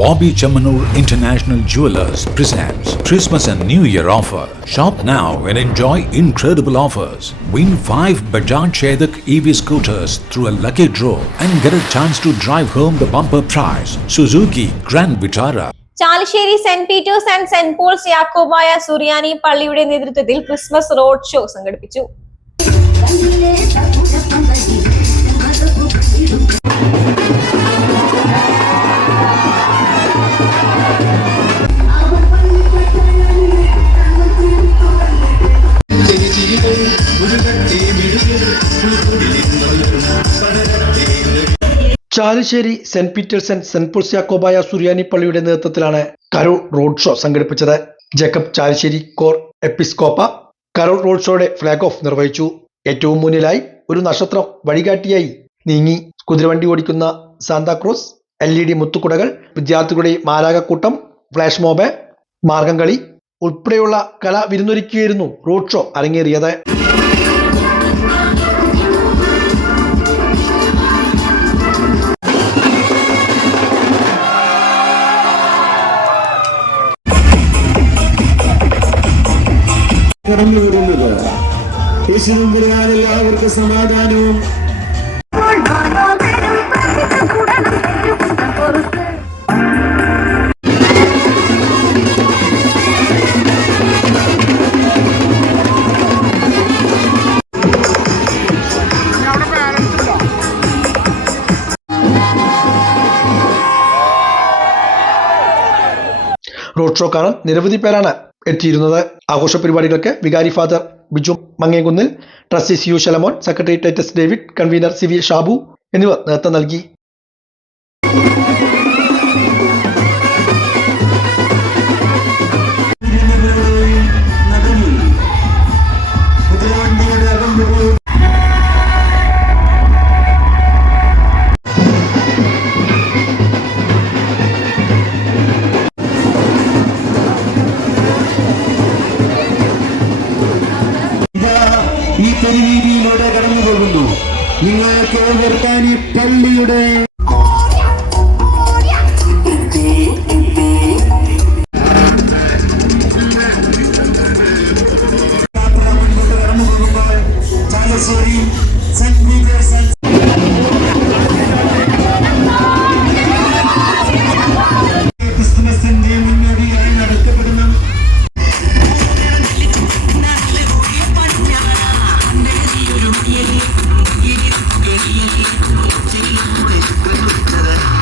Bobby Chamanur International Jewelers presents Christmas and New Year offer. Shop now and enjoy incredible offers. Win 5 Bajaj Chetak EV scooters through a lucky draw and get a chance to drive home the bumper prize Suzuki Grand Vitara. Chalissery saint Peter's and saint Paul's Yakobaya Suriyani പള്ളിയുടെ നേതൃത്വത്തിൽ Christmas road show സംഘടിപ്പിച്ചു Chalissery saint Peter's and saint Paul's Yakobaya Suriyani പള്ളിയുടെ നേതൃത്വത്തിലാണ് Karur road show സംഘടിപ്പിച്ചത്. Jacob Chalussery core എപ്പിസ്കോപ്പ Karur road ഷോയുടെ flag off നിർവഹിച്ചു. ഏറ്റവും മുന്നിലായി ഒരു നക്ഷത്രം വഴികാട്ടിയായി നീങ്ങി. കുതിരവണ്ടി ഓടിക്കുന്ന Santa Claus L E D മുത്തുകുടകൾ വിദ്യാർത്ഥികളുടെ മാരാകക്കൂട്ടം ഫ്ലാഷ് മോബ് മാർഗംകളി ഉൾപ്പെടെയുള്ള കല വിരുന്നൊരുക്കിയായിരുന്നു റോഡ് ഷോ അരങ്ങേറിയത്. കടന്നു വരുന്നത് എല്ലാവർക്കും സമാധാനവും. റോഡ് ഷോക്കാണ് നിരവധി പേരാണ് എത്തിയിരുന്നത് ആഘോഷ പരിപാടികൾക്ക് വികാരി father Biju Mangekunnil trustee C U Shalamon secretary Titus David convener C V Shabu എന്നിവർ നേതൃത്വം നൽകി. നിങ്ങൾക്ക് ഏവർക്കാൻ ഈ പള്ളിയുടെ ചെല്ലിൽ ചെല്ലിൽ ചെല്ലിൽ ചെല്ലിൽ ചെല്ലിൽ ചെല്ലിൽ